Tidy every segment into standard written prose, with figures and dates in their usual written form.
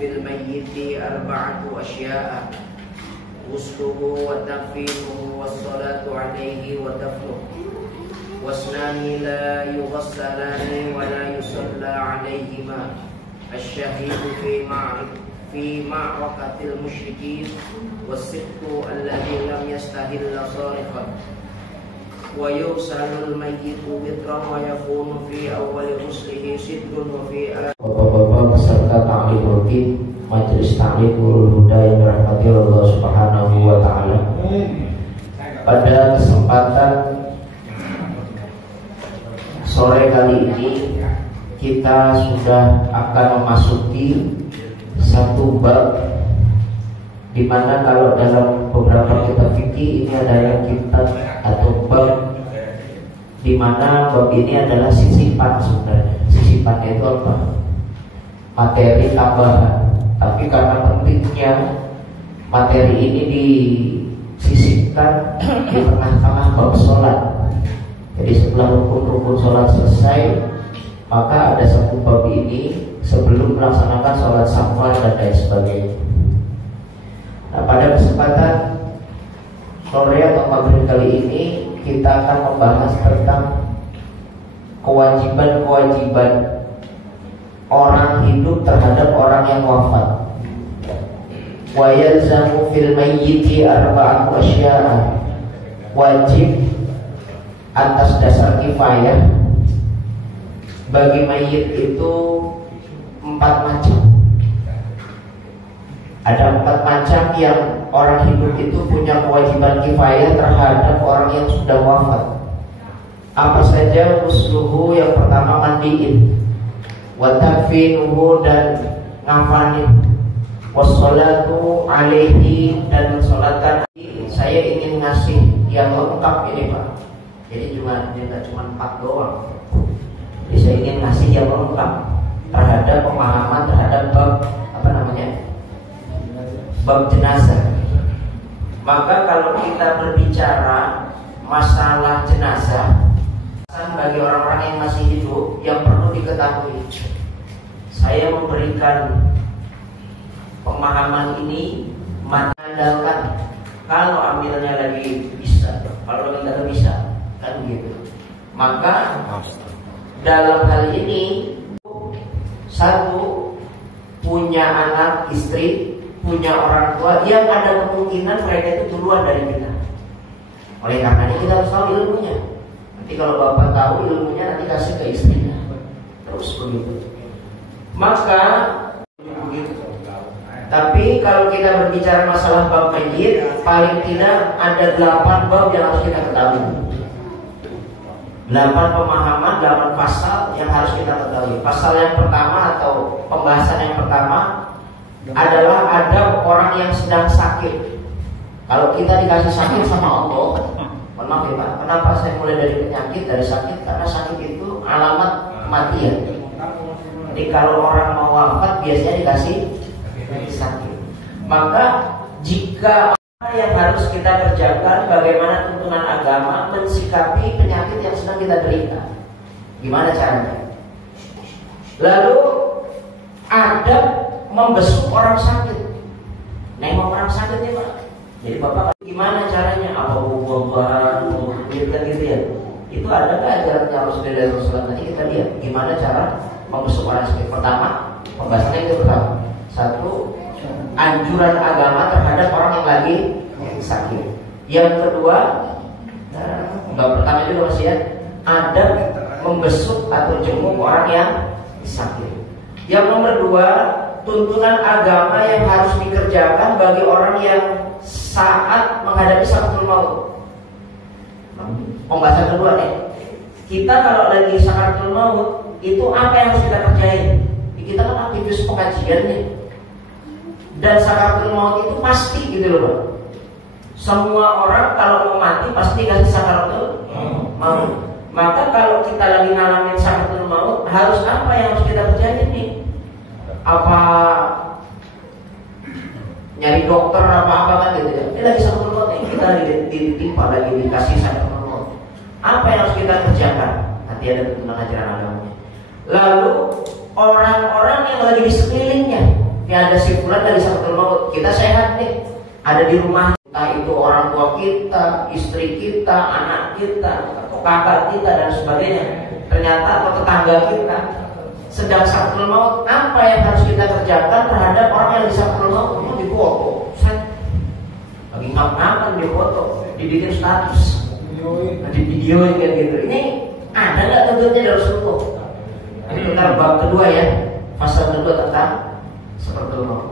في الميت أربعة أشياء: غسله وتكفينه والصلاة عليه ودفنه، واثنان لا يغسلان ولا يصلى عليهما: الشهيد في معركة المشركين، والسبت الذي لم يستهل صارخا، ويغسل الميت وترا ويكون في أول غسله ستر وفي Bapak-bapak beserta ta'lim rutin Majelis Ta'lim Nurul Huda yang dirahmati Allah Subhanahu wa taala. Pada kesempatan sore kali ini kita sudah akan memasuki satu bab di mana kalau dalam beberapa kitab fikih ini ada kitab atau bab di mana bab ini adalah sisipan sebenarnya. Sisipannya itu apa? Materi tambahan. Tapi karena pentingnya materi ini disisipkan di tengah-tengah bab sholat. Jadi setelah rukun-rukun sholat selesai, maka ada satu bab ini sebelum melaksanakan sholat safar dan lain sebagainya. Nah, pada kesempatan sore atau maghrib kali ini kita akan membahas tentang kewajiban-kewajiban orang hidup terhadap orang yang wafat. Wa yalzamu fil mayyiti arba'atu asya'a. Wajib atas dasar kifayah bagi mayit itu 4 macam. Ada 4 macam yang orang hidup itu punya kewajiban kifayah terhadap orang yang sudah wafat. Apa saja? Ghusluhu, yang pertama mandiin, wa takfinuhu, dan ngafanin, wassalatu alaihi, dan mensolatkan. Saya ingin ngasih yang lengkap ini Pak. Jadi tidak cuma 4 doang. Jadi saya ingin ngasih yang lengkap terhadap pemahaman terhadap bab bab jenazah. Maka kalau kita berbicara masalah jenazah, bagi orang-orang yang masih hidup yang perlu diketahui, saya memberikan pemahaman ini mengandalkan kalau ambilnya lagi bisa, kalau tidak bisa, kan gitu. Maka dalam hal ini, satu, punya anak, istri, punya orang tua yang ada kemungkinan mereka itu duluan dari kita. Oleh karenanya kita harus tahu ilmunya. Nanti kalau bapak tahu ilmunya, nanti kasih ke istrinya. Terus begitu. Maka, tapi kalau kita berbicara masalah bab mayit, paling tidak ada 8 bab yang harus kita ketahui. 8 pemahaman, 8 pasal yang harus kita ketahui. Pasal yang pertama atau pembahasan yang pertama adalah adab orang yang sedang sakit. Kalau kita dikasih sakit sama Allah, maaf ya Pak, kenapa saya mulai dari penyakit, dari sakit? Karena sakit itu alamat kematian. Jadi kalau orang mau wafat biasanya dikasih sakit. Maka jika yang harus kita kerjakan, bagaimana tuntunan agama mensikapi penyakit yang sedang kita derita, gimana caranya? Lalu adab membesuk orang sakit, nengok orang sakit ya Pak. Jadi bapak gimana caranya? Apa buah-buahan, gitu ya? Itu ada nggak ajarannya Rasulullah? Nanti kita lihat gimana cara membesuk orang sakit. Pertama, pembahasannya itu pertama. Satu, anjuran agama terhadap orang yang lagi sakit. Yang kedua, bab pertama juga masih ya, adab membesuk atau jenguk orang yang sakit. Yang nomor 2, tuntunan agama yang harus dikerjakan bagi orang yang saat menghadapi sakaratul maut. Pembahasan kedua nih. Kita kalau lagi sakaratul maut, itu apa yang harus kita kerjain? Kita kan aktivis pengajian nih. Dan sakaratul maut itu pasti gitu loh Pak. Semua orang kalau mau mati pasti kasih sakaratul maut. Maka kalau kita lagi ngalamin sakaratul maut, harus apa yang harus kita kerjain nih? Apa nyari dokter apa kan gitu ya? Ini lagi sakaratul maut nih, kita lagi ditimpa, lagi dikasih sakaratul maut. Apa yang harus kita kerjakan? Nanti ada tuntunan ajaran agamanya. Lalu orang-orang yang lagi di sekelilingnya, Ini ada si fulan lagi sakaratul maut, kita sehat nih, ada di rumah, entah itu orang tua kita, istri kita, anak kita, atau kakak kita dan sebagainya. Ternyata atau tetangga kita sedang sakaratul maut, apa yang harus kita kerjakan terhadap orang yang di sakaratul maut? Mau difoto, lagi ngap-ngapan difoto, dibikin status, di video kayak gitu. Ini ada nggak tentunya dari Rasulullah? Ini tentang bab kedua ya, pasal kedua tentang sakaratul maut.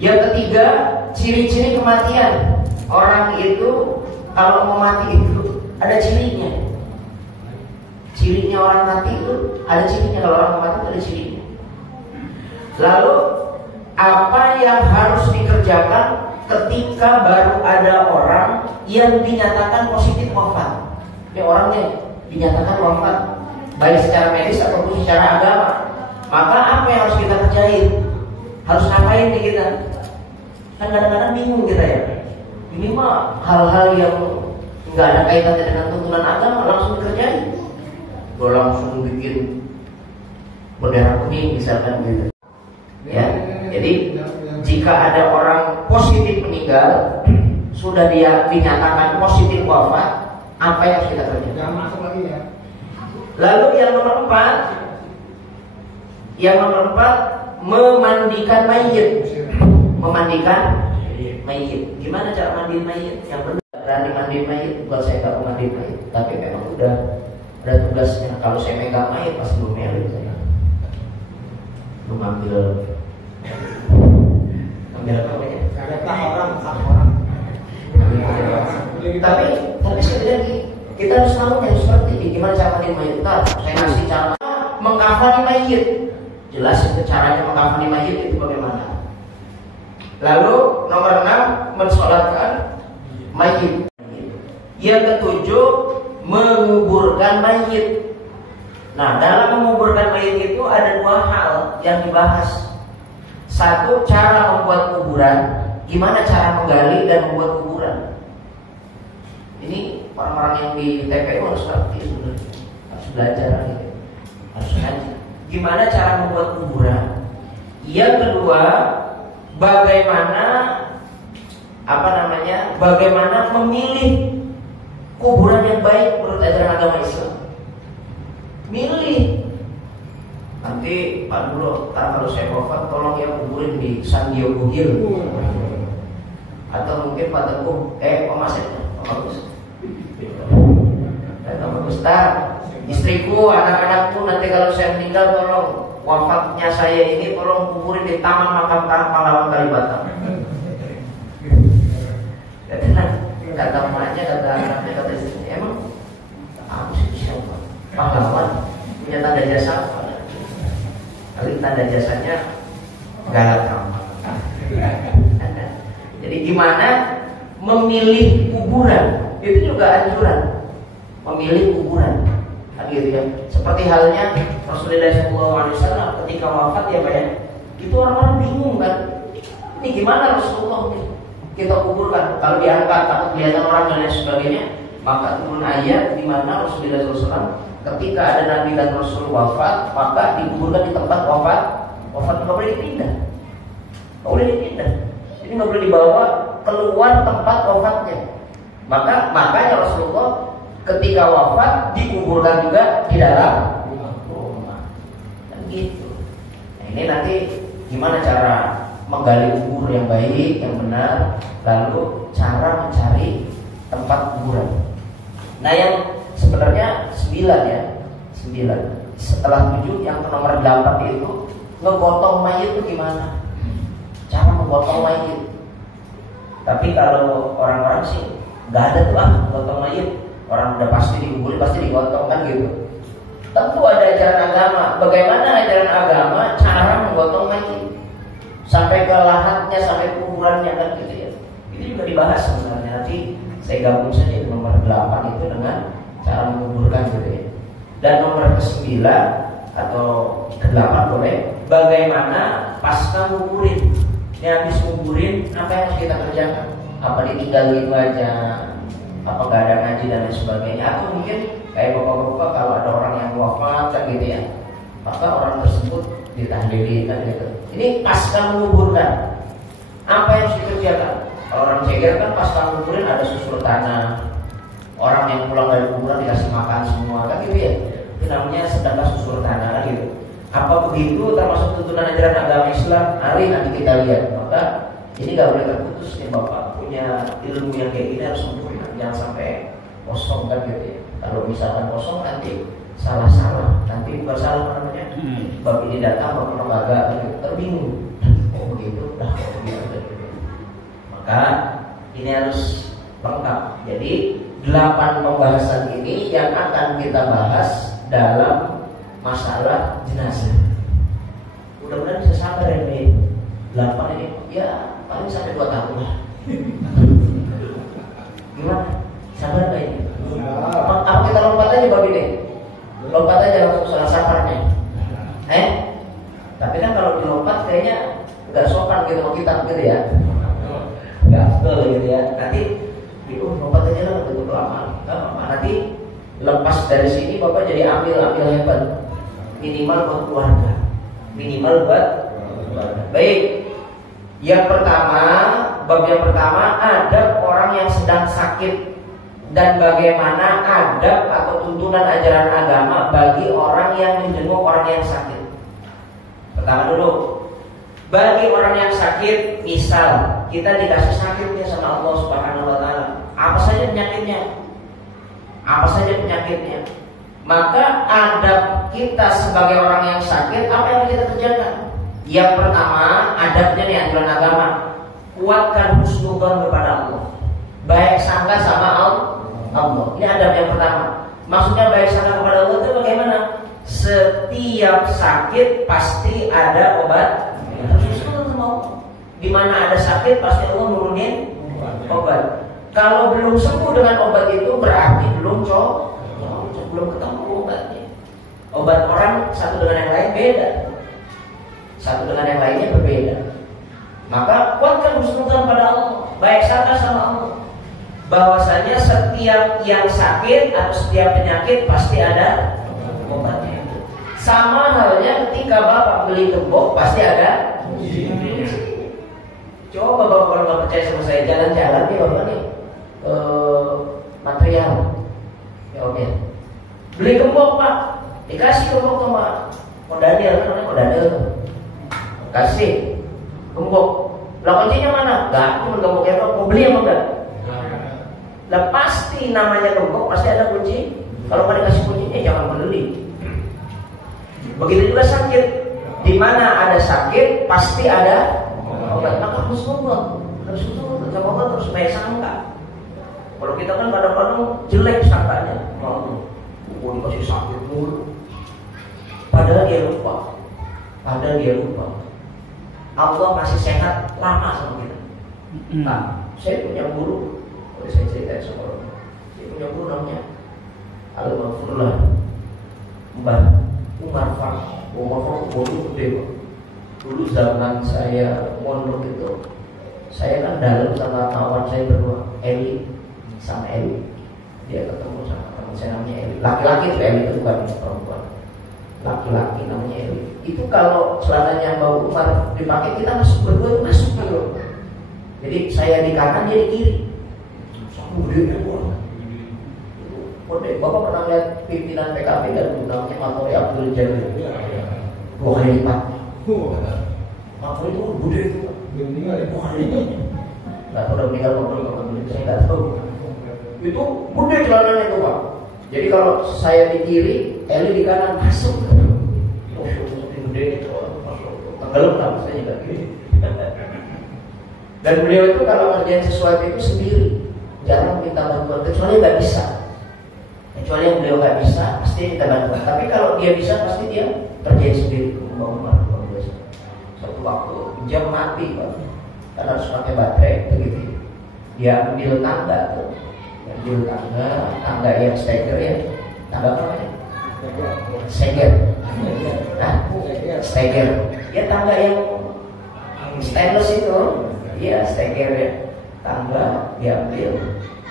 Yang ketiga, ciri-ciri kematian. Orang itu kalau mau mati itu ada cirinya. Cirinya orang mati itu ada cirinya. Kalau orang mati itu ada cirinya. Lalu apa yang harus dikerjakan ketika baru ada orang yang dinyatakan positif wafat? Ini orangnya dinyatakan wafat, baik secara medis ataupun secara agama. Maka apa yang harus kita kerjain? Harus ngapain nih kita? Kan kadang-kadang bingung kita ya. Ini mah hal-hal yang nggak ada kaitannya dengan tuntunan agama langsung dikerjain. Gue langsung bikin bendera kuning misalkan gitu. Ya, jadi jika ada orang positif meninggal, sudah dia dinyatakan positif wafat, apa yang harus kita kerjakan? Jangan masuk lagi ya. Lalu yang nomor 4, memandikan mayit. Memandikan mayit. Gimana cara mandi mayit? Yang benar berani mandi mayit. Bukan saya nggak mau mandi mayit, tapi memang udah ada tugasnya. Kalau saya megang mayit pasti belum merit saya. Lu ngambil apa ya? Ada orang. Tapi setidaknya kita harus tahu yang seperti ini. Gimana cara mandi mayit? Saya kasih cara mengkafani mayit. Jelas itu caranya mengkafani mayit itu bagaimana. Lalu nomor 6, mensolatkan mayit. Yang ketujuh, menguburkan mayit. Nah, dalam menguburkan mayit itu ada 2 hal yang dibahas. Satu, cara membuat kuburan. Gimana cara menggali dan membuat kuburan? Ini orang-orang yang di TPU harus ngerti sebenarnya. Harus belajar gitu. Harus ngaji. Gimana cara membuat kuburan? Yang kedua, bagaimana bagaimana memilih kuburan yang baik menurut ajaran agama Islam. Milih. Nanti Pak Dulo, kalau saya wafat tolong yang kuburin di San Diego Hill. Atau mungkin Pak Teguh, Pak Masek, Pak Bagus. Pak Bagus, istriku, anak-anakku nanti kalau saya meninggal tolong wafatnya saya ini tolong kuburin di Taman Makam Pahlawan Kalibata. Kata emaknya, kata anaknya, kata istrinya, emang aku sih siapa? Pahlawan punya tanda jasa apa? Kali tanda jasanya galak kamu. Jadi gimana memilih kuburan? Itu juga anjuran. Memilih kuburan. Kan gitu ya. Seperti halnya Rasulullah SAW ketika wafat ya Pak ya. Itu orang-orang bingung kan. Ini gimana Rasulullah kita kuburkan? Kalau diangkat takut kelihatan orang dan lain sebagainya. Maka turun ayat di mana Rasulullah SAW ketika ada Nabi dan Rasul wafat, maka dikuburkan di tempat wafat nggak boleh dipindah, Jadi nggak boleh dibawa keluar tempat wafatnya. Makanya Rasulullah ketika wafat dikuburkan juga di dalam rumah. Dan gitu. Nah, ini nanti gimana cara menggali kubur yang baik, yang benar, lalu cara mencari tempat kuburan. Nah yang sebenarnya 9 ya. 9. Setelah 7 yang ke nomor 8 itu ngegotong mayit itu gimana? Cara menggotong mayit. Tapi kalau orang-orang sih nggak ada tuh gotong mayit. Orang udah pasti dikubur, pasti digotong kan gitu. Tentu ada ajaran agama. Bagaimana ajaran agama cara menggotong mayit sampai ke lahatnya, sampai ke kuburannya kan gitu ya. Ini juga dibahas sebenarnya. Nanti saya gabung saja di nomor 8 itu dengan cara menguburkan gitu ya. Dan nomor ke-9 atau ke-8 boleh, bagaimana pasca nguburin. Ini habis nguburin apa yang harus kita kerjakan? Apa ditinggal gitu aja? Apa gak ada ngaji dan lain sebagainya? Atau mungkin kayak bapak-bapak kalau ada orang yang wafat kan gitu ya, maka orang tersebut ditahlili kan gitu. Ini pasca menguburkan. Apa yang harus dikerjakan? Kalau orang ceger kan pasca menguburin ada susur tanah. Orang yang pulang dari kuburan dikasih makan semua kan gitu ya. Itu namanya sedekah susur tanah kan gitu. Apa begitu termasuk tuntunan ajaran agama Islam? Mari nanti kita lihat. Maka ini nggak boleh terputus nih Bapak. Punya ilmu yang kayak gini harus sempurna. Jangan sampai kosong kan gitu ya. Kalau misalkan kosong nanti salah-salah. Nanti bukan salah apa namanya. Bab ini datang, bab ini kagak gitu. Terbingung. Oh begitu, dah begitu. Maka ini harus lengkap. Jadi 8 pembahasan ini yang akan kita bahas dalam masalah jenazah. Mudah-mudahan bisa sabar ya nih. 8 ini ya paling sampai 2 tahun lah. Gimana? Sabar nggak ini? Apa kita lompat aja bab ini? Lompat aja langsung salah sabarnya. Tapi kan kalau dilompat kayaknya nggak sopan gitu sama kita gitu ya. Nggak betul gitu ya. Nanti lompat aja lah untuk lama. Nanti lepas dari sini Bapak jadi ambil hebat. Minimal buat keluarga. Minimal buat keluarga. Baik. Yang pertama, bab yang pertama adab orang yang sedang sakit dan bagaimana adab atau tuntunan ajaran agama bagi orang yang menjenguk orang yang sakit. Pertama dulu, bagi orang yang sakit, misal kita dikasih sakitnya sama Allah Subhanahu wa taala. Apa saja penyakitnya? Apa saja penyakitnya? Maka adab kita sebagai orang yang sakit, apa yang kita kerjakan? Yang pertama, adabnya nih anjuran agama. Kuatkan husnudzon kepada Allah. Baik sangka sama Allah. Ini adab yang pertama. Maksudnya baik sangka kepada Allah itu bagaimana? Setiap sakit pasti ada obat. Di mana ada sakit pasti Allah nurunin obat. Kalau belum sembuh dengan obat itu berarti belum ketemu obatnya. Obat orang satu dengan yang lain beda. Satu dengan yang lainnya berbeda. Maka kuatkan husnudzon pada Allah. Baik sangka sama Allah. Bahwasanya setiap yang sakit atau setiap penyakit pasti ada obatnya. Sama halnya ketika Bapak beli gembok pasti ada. Coba Bapak kalau nggak percaya sama saya, jalan-jalan nih Bapak nih material. Ya oke. Beli gembok Pak, dikasih gembok sama Kodadil, kan namanya Kodadil. Kasih gembok. Lah kuncinya mana? Gak, cuma gemboknya doang. Mau beli apa enggak? Lah pasti namanya gembok pasti ada kunci. Kalau nggak dikasih kuncinya jangan beli. Begitu juga sakit. Di mana ada sakit pasti ada obat. Maka harus husnudzon sama Allah terus baik sangka. Kalau kita kan kadang-kadang jelek sangkanya. Mau dikasih sakit mulu. Padahal dia lupa. Allah masih sehat lama sama kita. Nah, saya punya guru. Kalau saya cerita sama orang, saya punya guru namanya Al-Ghafurullah Mbah Umar Farh. Umar Farh guru gede Pak. Dulu zaman saya mondok itu, saya kan dalam sama kawan saya berdua, Eli sama Eli. Dia ketemu sama teman saya namanya Eli. Laki-laki itu Eli, itu bukan perempuan. Laki-laki namanya Eli. Itu kalau celananya Mbak Umar dipakai, kita masuk berdua itu masuk gitu. Jadi saya di kanan, dia di kiri. Sama gede gua. Bapak pernah lihat pimpinan PKB dan namanya Matori Abdul Jalil? 2 kali lipat. Matori itu gede itu. Meninggal itu hari. Nggak tahu udah meninggal belum? Saya nggak tahu. Itu gede celananya itu Pak. Jadi kalau saya di kiri, Eli di kanan masuk. Oh, gede itu. Tenggelam lah saya juga gini. Dan beliau itu kalau ngerjain sesuatu itu sendiri, jarang minta bantuan, kecuali nggak bisa. Kecuali yang beliau nggak bisa, pasti minta bantuan. Tapi kalau dia bisa, pasti dia kerjain sendiri. Satu waktu jam mati Pak, karena harus pakai baterai begitu. Dia ambil tangga tuh, tangga yang steger ya, tangga apa ya? Steger. Nah, steger. Ya tangga yang stainless itu, ya steger ya. Tangga diambil,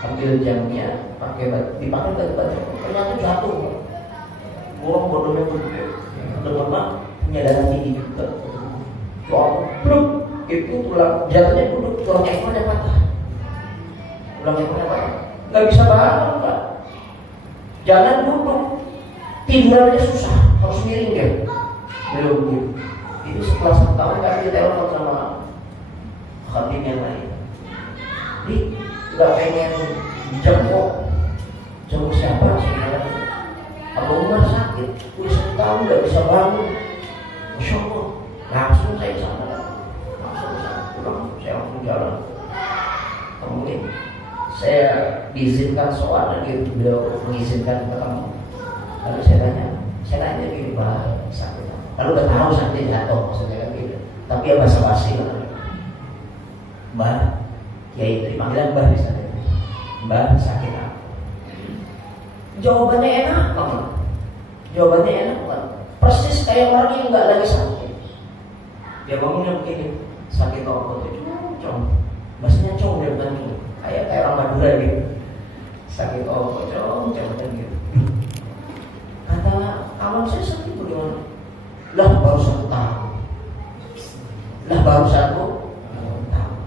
ambil jamnya, dipakai batu-batu. Ternyata jatuh. Bolong bodohnya gede. Udah lama punya darah tinggi juga. Bluk, itu tulang jatuhnya duduk, tulang ekornya patah. Tulang ekornya patah. Nggak bisa bangun, Pak. Jangan duduk, tidurnya susah, harus miring dia. Belum gitu. Itu setelah 1 tahun kan dia telepon sama khadim yang lain. Di nggak pengen jenguk siapa sebenarnya? Abang Umar sakit, udah 1 tahun nggak bisa bangun. Masya Allah, langsung saya sana, langsung saya pulang, saya langsung jalan. Kemudian saya diizinkan soal dan beliau mengizinkan ketemu. Lalu saya tanya gini, Pak, sakit. Lalu udah tahu sakit jatuh, maksudnya kan gitu. Tapi ya basa-basi lah. Mbak, ya itu panggilan Mbak bisa. Mbak sakit apa? Jawabannya enak banget. Jawabannya enak banget. Persis kayak orang yang nggak lagi sakit. Dia bangunnya begini, sakit apa tuh? Cong, bahasanya cong dia bukan cong. Kayak orang Madura gitu. Sakit apa cong gitu. Kata kawan saya sakit bagaimana? Lah baru 1 tahun. Lah baru 1 tahun.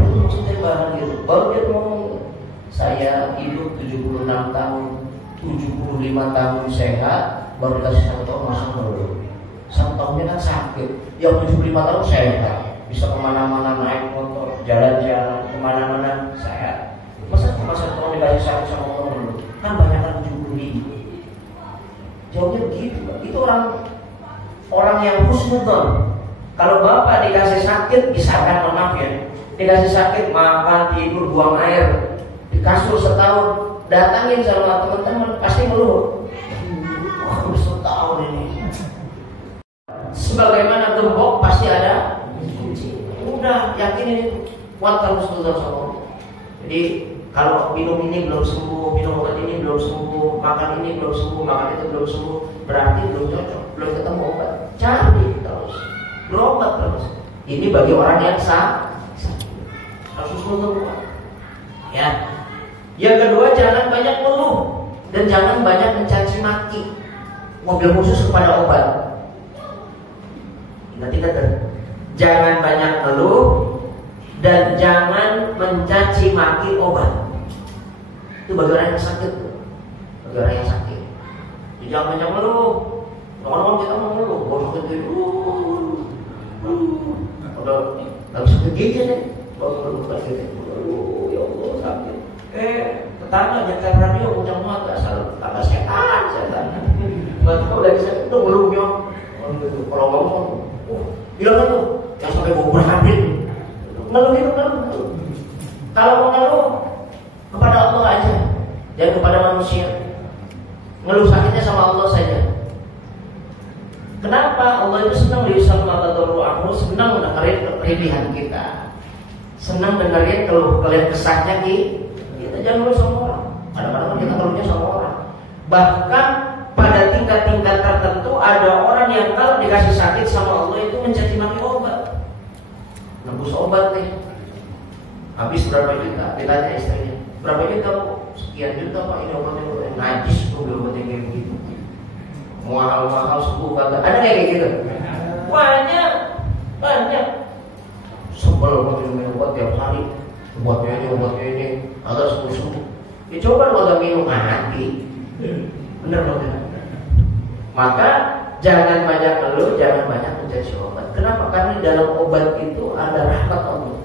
Itu maksudnya barang gitu. Baru dia ngomong, saya hidup 76 tahun, 75 tahun sehat, baru dikasih 1 tahun masa dulu. 1 tahunnya kan sakit. Yang 75 tahun sehat, bisa kemana-mana naik motor, jalan-jalan, kemana-mana sehat. Masa 1 tahun dikasih sakit sama orang dulu? Kan banyak kan 75. Jawabnya begitu, Pak. Itu orang yang husnudzon. Kalau bapak dikasih sakit, misalkan maaf ya, dikasih sakit makan, tidur, buang air, di kasur setahun, datangin sama teman-teman pasti ngeluh. Wah, udah 1 tahun ini. Sebagaimana gembok pasti ada kunci. Udah yakin ini kuat kalau husnudzon sama Allah. Jadi kalau minum ini belum sembuh, minum obat ini belum sembuh, makan ini belum sembuh, makan itu belum sembuh, berarti belum cocok, belum ketemu obat. Cari terus, berobat terus. Ini bagi orang yang sakit. Harus sembuh. Ya. Yang kedua, jangan banyak mengeluh dan jangan banyak mencaci maki. Mobil khusus kepada obat. Ingat. Jangan banyak mengeluh dan jangan mencaci maki obat. Itu bagi orang yang sakit. Bagi orang yang sakit. Jadi jangan banyak mengeluh. Orang-orang kita mengeluh, baru sakit itu. Udah nggak bisa begini deh. Baru sakit. Ya Allah sakit. Tetangga nyetel radio kencang banget, nggak salah. Tetangga setan. Nggak tahu lagi sakit itu belumnya. Kalau ngomong, bilang tuh, yang sampai bau berhabis. Ngeluh. Kalau mau ngeluh kepada Allah aja, jangan kepada manusia. Ngeluh sakitnya sama Allah saja. Kenapa? Allah itu senang sama tadarru'ahu, senang dengerin kepedihan kita, senang dengerin keluh kesahnya kita. Jangan ngeluh sama orang. Kadang-kadang kita ngeluhnya sama orang. Bahkan pada tingkat-tingkat tertentu ada orang yang kalau dikasih sakit sama Allah itu mencaci maki obat. Nebus obat nih, habis berapa juta? Ditanya istrinya, berapa juta Bu? Sekian juta Pak, ini obatnya najis tuh, obatnya kayak begitu. Mahal-mahal suku kagak. Ada kayak gitu? Banyak. Sebel minum obat tiap hari. Obatnya ini agak sembuh. Ya coba lo gak minum mati. Bener loh. Maka jangan banyak ngeluh, jangan banyak mencaci obat. Kenapa? Karena di dalam obat itu ada rahmat Allah.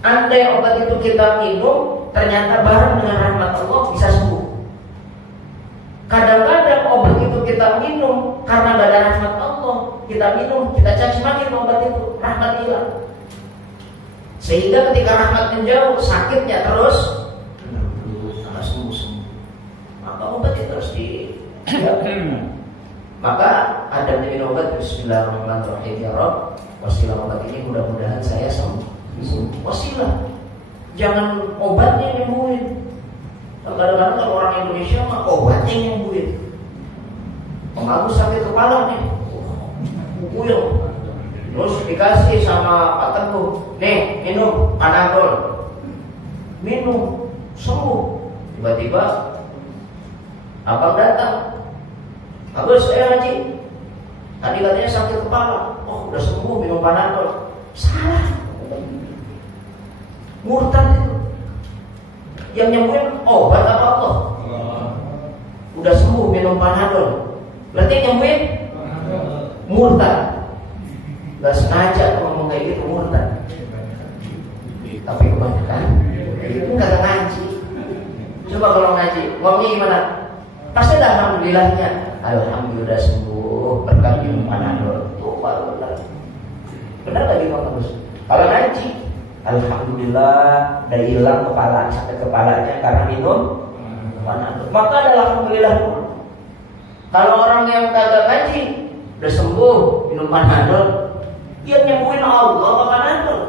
Andai obat itu kita minum, ternyata bareng dengan rahmat Allah bisa sembuh. Kadang-kadang obat itu kita minum karena gak ada rahmat Allah, kita minum, kita caci maki obat itu, rahmat hilang. Sehingga ketika rahmat menjauh, sakitnya terus sembuh. Maka obat itu harus maka ada minum obat. Bismillahirrahmanirrahim. Ya Rabb, wasilah obat ini mudah-mudahan saya sembuh. Wasilah, jangan obatnya yang nyembuhin. Kadang-kadang kalau orang Indonesia mah obatnya yang nyembuhin. Pengaku sakit kepala nih, puyeng, terus dikasih sama Pak Teguh, nih minum Panadol, minum sembuh. Tiba-tiba abang datang, Agus, Haji, tadi katanya sakit kepala. oh udah sembuh minum Panadol. Salah. Murtad itu. Yang nyembuhin obat apa Allah? Udah sembuh minum Panadol. Berarti yang nyembuhin murtad. Gak sengaja ngomong kayak gitu murtad. Tapi kebanyakan itu kagak ngaji. Coba kalau ngaji, ngomongnya gimana? Pasti ada alhamdulillahnya. Alhamdulillah sembuh berkat minum Panadol. Tuh baru benar. Benar lagi ngomong terus. Kalau ngaji, alhamdulillah udah hilang kepala sakit kepalanya karena minum Panadol. Maka ada alhamdulillah dulu. Kalau orang yang kagak ngaji udah sembuh minum Panadol, dia nyembuhin Allah apa Panadol?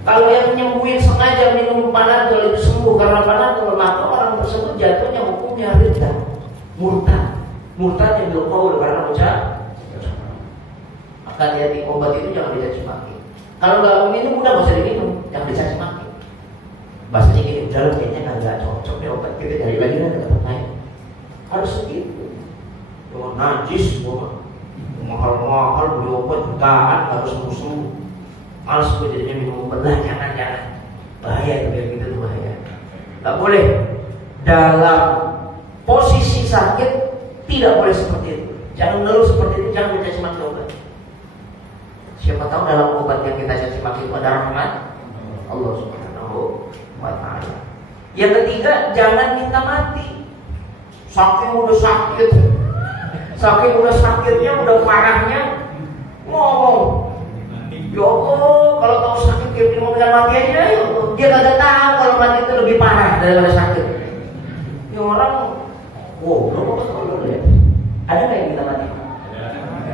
Kalau yang nyembuhin sengaja minum Panadol itu sembuh karena Panadol, maka orang tersebut jatuhnya hukumnya riddah, murtad. Murtad yang berkaul karena ucap. Maka hati-hati, obat itu jangan dicaci maki. Kalau nggak mau minum udah nggak usah diminum, jangan dicaci maki. Bahasanya gini, udah lo kayaknya nggak cocok nih obat, kita cari lagi ada tempat lain. Harus segitu. Jangan najis, mahal-mahal beli obat jutaan harus sembuh. Males gue jadinya minum obat lah, jangan. Bahaya itu kayak gitu tuh bahaya. Gak boleh dalam posisi sakit, tidak boleh seperti itu. Jangan ngeluh seperti itu, jangan mencaci maki obat. Siapa tahu dalam obat yang kita caci maki itu ada rahmat Allah Subhanahu wa ta'ala. Yang ketiga, jangan minta mati. Saking udah sakitnya, udah parahnya ngomong, ya Allah, kalau tahu sakit dia mau bilang mati aja, ya Allah. Dia kagak tahu kalau mati itu lebih parah daripada sakit. Ya orang, wow, ya. Ada nggak yang minta mati?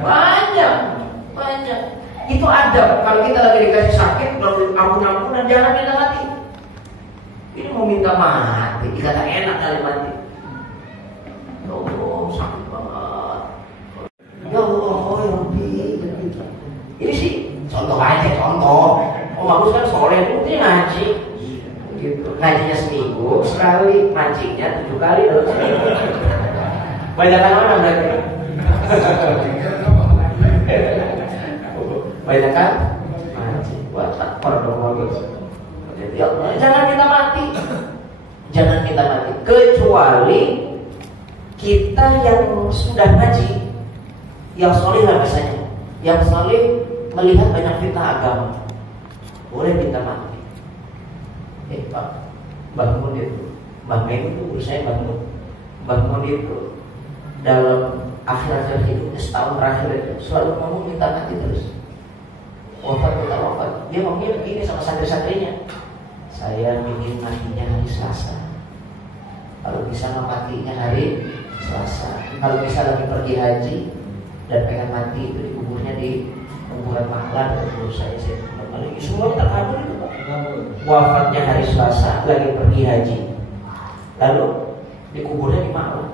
Banyak. Itu ada. Kalau kita lagi dikasih sakit, lalu ampun-ampunan, jangan minta mati. Ini mau minta mati, dikata enak kali mati. Ya Allah, sakit banget. Ya Allah, ya Rabbi. Ini sih contoh aja. Oh bagus kan sore itu dia ngaji. Gitu. Ngajinya seminggu sekali, mancingnya 7 kali dalam seminggu. Banyakan mana berarti? Banyakan mancing. Buat takor dong bagus. Jadi jangan minta mati. Kecuali kita yang sudah ngaji, yang soleh lah misalnya, yang soleh melihat banyak fitnah agama, boleh minta mati. Pak, bangun itu, bangun itu, saya bangun itu dalam akhir-akhir hidupnya setahun terakhir itu selalu ngomong minta mati terus. Wafat. Dia ngomongnya begini sama santri-santrinya, saya ingin matinya hari Selasa. Kalau bisa matinya hari Selasa. Kalau bisa lagi pergi haji dan pengen mati itu dikuburnya di kuburan Maklar dan menurut saya semuanya terkabul itu Pak. Wafatnya hari Selasa, lagi pergi haji, lalu dikuburnya di Maklar.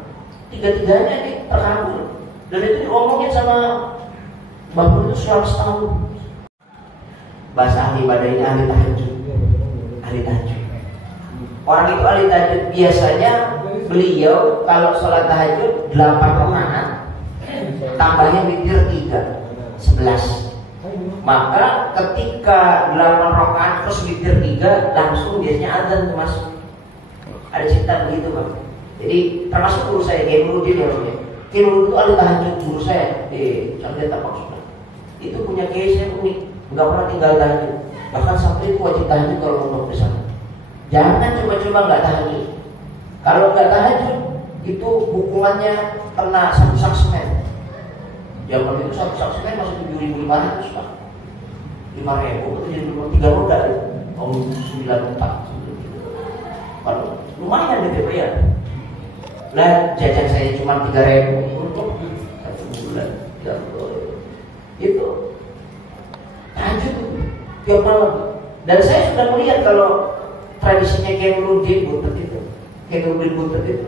Tiga-tiganya nih terkabul. Dan itu diomongin sama Mbak itu selama setahun. Bahasa ahli ibadahnya ahli tahajud. Orang itu ahli tahajud, biasanya beliau kalau sholat tahajud 8 rakaat, tambahnya witir 3, 11. Maka ketika 8 rakaat terus witir 3, langsung biasanya azan tuh masuk. Ada cerita begitu Pak. Jadi termasuk guru saya, Kiai Nurudin ya namanya. Kiai Nurudin itu ahli tahajud, guru saya di Condet Tapak. Itu punya kiai saya unik, nggak pernah tinggal tahajud. Bahkan sampai itu wajib tahajud kalau mau ke sana. Jangan coba-coba nggak tahajud. Kalau nggak tahajud, itu hukumannya kena 1 sak semen. Zaman itu 1 sak semen masih 7.500 Pak. 5.000 itu jadi 3 roda itu. Tahun 94. Waduh, lumayan deh Pak ya. Lah jajan saya cuma 3.000 untuk 1 bulan. Itu tahajud tiap malam. Dan saya sudah melihat kalau tradisinya Kiai Nurudin Butet itu,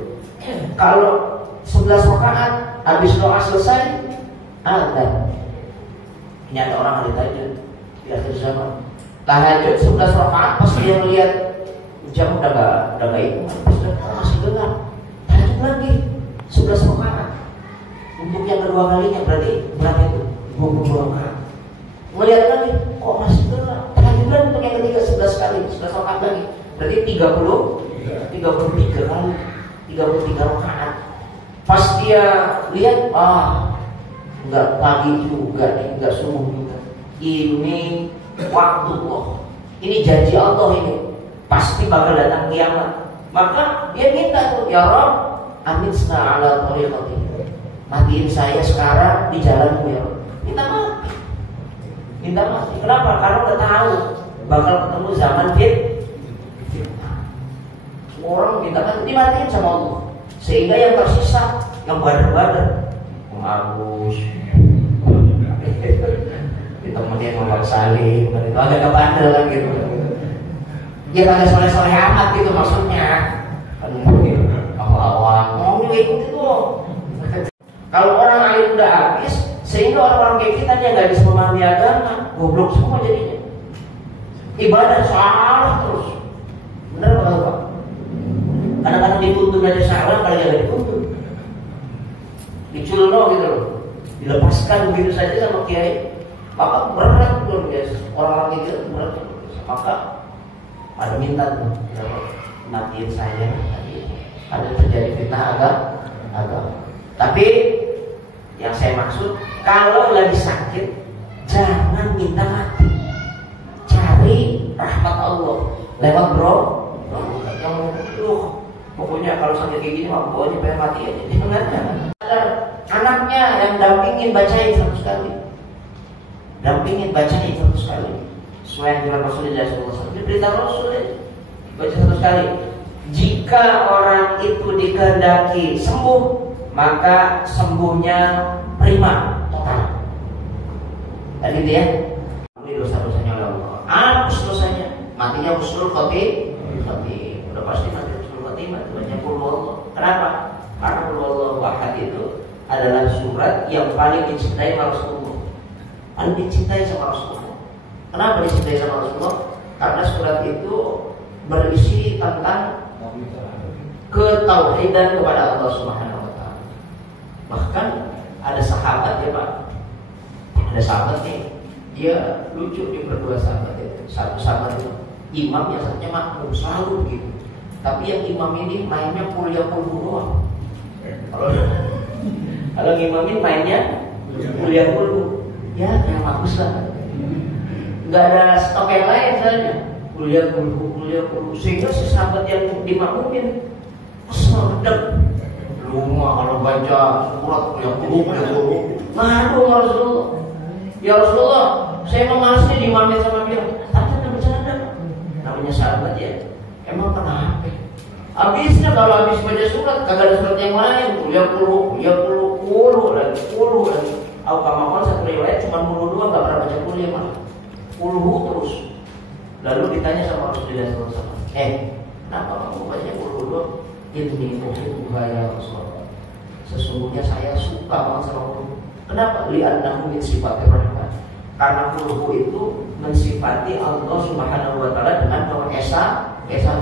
kalau 11 rakaat habis doa selesai, azan. Ini ada orang ahli tahajud di akhir zaman. Tahajud 11 rakaat, pas dia melihat jam udah nggak hitungan, masih gelap. Tahajud lagi 11 rakaat. Untuk yang kedua kalinya berarti berapa itu? 22 rakaat. Melihat lagi, kok masih gelap. Tahajudan untuk yang ketiga 11 kali, 11 rakaat lagi. Berarti 33 kali, 33 rakaat. Pas dia lihat, enggak pagi juga, enggak subuh juga. Ini waktu Allah. Ini janji Allah ini. Pasti bakal datang kiamat. Maka dia minta tuh, ya Rabb, amitsna ala thariqati. Matiin saya sekarang di jalanmu ya Rabb. Minta mati. Kenapa? Karena udah tahu bakal ketemu zaman fitnah. Semua orang minta mati, dimatiin sama Allah. Sehingga yang tersisa, yang badar-badar, Agus, ditemenin sama Bang Salim, itu agak kebandel kan gitu. Dia agak soleh-soleh amat gitu maksudnya. Kan mungkin awal-awal mau ikut itu. Kalau orang alim udah habis, sehingga orang-orang kayak kita yang nggak bisa memahami agama, goblok semua jadinya. Ibadah salah terus. Bener apa Pak? Kadang-kadang dituntut aja salah, kadang-kadang dituntut. Diculno gitu loh, dilepaskan begitu saja sama kiai. Maka berat luar biasa. Orang-orang itu berat luar biasa. Maka ada minta tuh, matiin saya. Ada terjadi fitnah agama. Tapi yang saya maksud, kalau lagi sakit, jangan minta mati. Cari rahmat Allah lewat yang pokoknya kalau sakit kayak gini, pokoknya pengen mati aja. Jangan. Anaknya yang dampingin bacain satu sekali. Sesuai dengan Rasulullah SAW. Ini berita Rasul ya. Baca satu sekali. Jika orang itu dikehendaki sembuh, maka sembuhnya prima total. Tadi dia, ini dosa-dosanya oleh Allah. Hapus dosanya, matinya husnul khotimah. Udah pasti mati husnul khotimah. Banyak qul Allah. Kenapa? Karena qul Allahu ahad itu adalah surat yang paling dicintai Rasulullah. Paling dicintai sama Rasulullah. Kenapa dicintai sama Rasulullah? Karena surat itu berisi tentang ketauhidan kepada Allah Subhanahu wa taala. Bahkan ada sahabat ya Pak. Ada sahabat nih, dia lucu, dia berdua sahabat itu. Satu sahabat itu imam, yang satunya makmum, selalu begitu. Tapi yang imam ini mainnya kuliah doang. Kalau ngimamin mainnya kuliah dulu, ya yang bagus lah. Nggak ada stok yang lain saja. Kuliah dulu. Sehingga si sahabat yang dimakmumin kesel redek. Rumah kalau baca surat kuliah dulu. Ngadu Rasulullah. Ya Rasulullah, saya mau malas nih dimamin sama dia. Tapi ada bercanda. Namanya sahabat ya. Emang kenapa? Habisnya kalau habis baca surat, kagak ada surat yang lain. Kuliah dulu lagi. Aku kamakon satu riwayat cuma mulu doang, gak pernah baca kuliah malah. Terus. Lalu ditanya sama Rasulullah SAW, kenapa kamu baca doang? Ini bahaya Rasulullah. Sesungguhnya saya suka banget sama kuliah. Kenapa? Li'annahu min sifatir rahmat. Karena kulhu itu mensifati Allah Subhanahu wa taala dengan esa,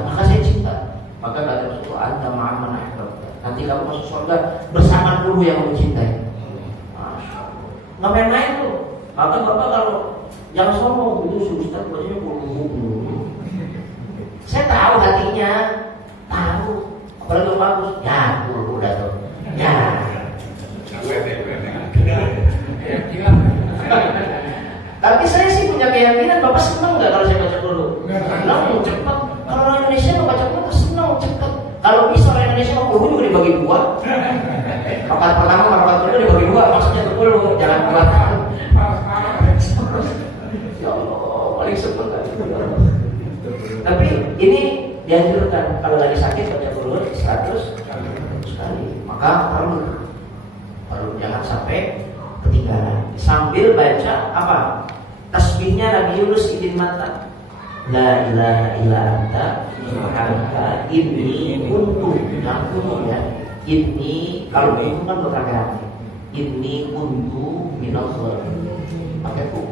maka saya cinta. Maka kata Rasulullah, anta ma'aman ahbabta. Nanti kamu masuk surga bersama kulhu yang mencintai. Masya Allah. Nggak main-main tuh. Maka Bapak kalau yang sombong itu Ustaz bacanya kulhu. Saya tahu hatinya, tahu. Apalagi yang bagus, ya kulhu dah tuh. Ya. Tapi saya sih punya keyakinan, Bapak senang nggak kalau saya baca dulu? Senang, cepat. Kalau orang Indonesia mau baca dulu, senang, cepat. Kalau bisa orang Indonesia mau dulu juga dibagi dua. Rakaat pertama, rakaat kedua dibagi dua, maksudnya 10, jangan buat. Ya Allah, paling senang kan. Tapi ini dianjurkan kalau lagi sakit baca dulu 100 kali. Maka perlu jangan sampai ketinggalan. Sambil baca apa? Tasbihnya Nabi Yunus ibn Matta. La ilaha illa anta subhanaka inni kuntu ya. Inni kalau itu kan berkata inni kuntu minadh dhalimin. Pakai ku.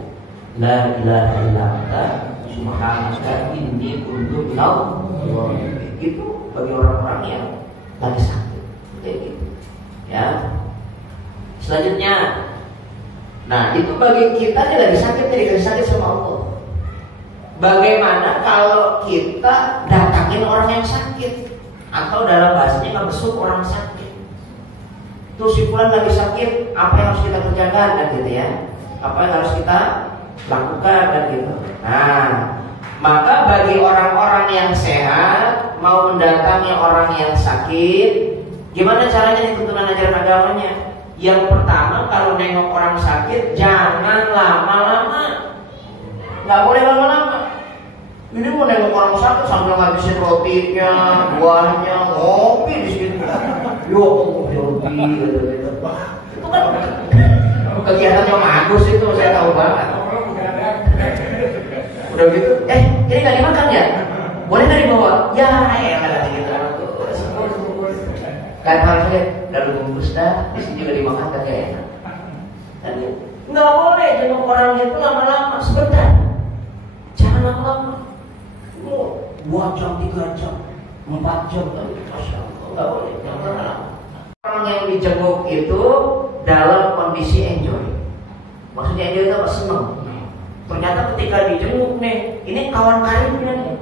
La ilaha illa anta subhanaka inni kuntu minadh dhalimin. Itu bagi orang-orang yang lagi sakit. Kayak gitu. Ya. Selanjutnya Nah itu bagi kita ini lagi sakit, dikasih sakit sama Allah. Bagaimana kalau kita datangin orang yang sakit, atau dalam bahasanya ngebesuk orang sakit? Tuh si fulan lagi sakit, apa yang harus kita kerjakan kan gitu ya? Apa yang harus kita lakukan kan gitu. Nah, maka bagi orang-orang yang sehat mau mendatangi orang yang sakit, gimana caranya nih tuntunan ajaran agamanya? Yang pertama, kalau nengok orang sakit jangan lama-lama. Nggak boleh lama-lama. Ini mau nengok orang sakit sambil ngabisin rotinya, buahnya, ngopi di situ. Yo, ngopi gitu. Itu kan kegiatan yang bagus itu, saya tahu banget. Udah gitu, ini nggak dimakan ya? Boleh nggak dibawa? Ya, kata gitu. Kan harusnya udah bungkus dah, di sini juga dimakan kagak enak. Dan nggak boleh jenguk orang itu lama-lama, sebentar. Jangan lama-lama. 2 jam, 3 jam, 4 jam, Masya Allah, nggak boleh. Jangan lama-lama. Orang yang dijenguk itu dalam kondisi enjoy. Maksudnya enjoy itu apa? Senang. Ternyata ketika dijenguk nih, ini kawan karibnya nih.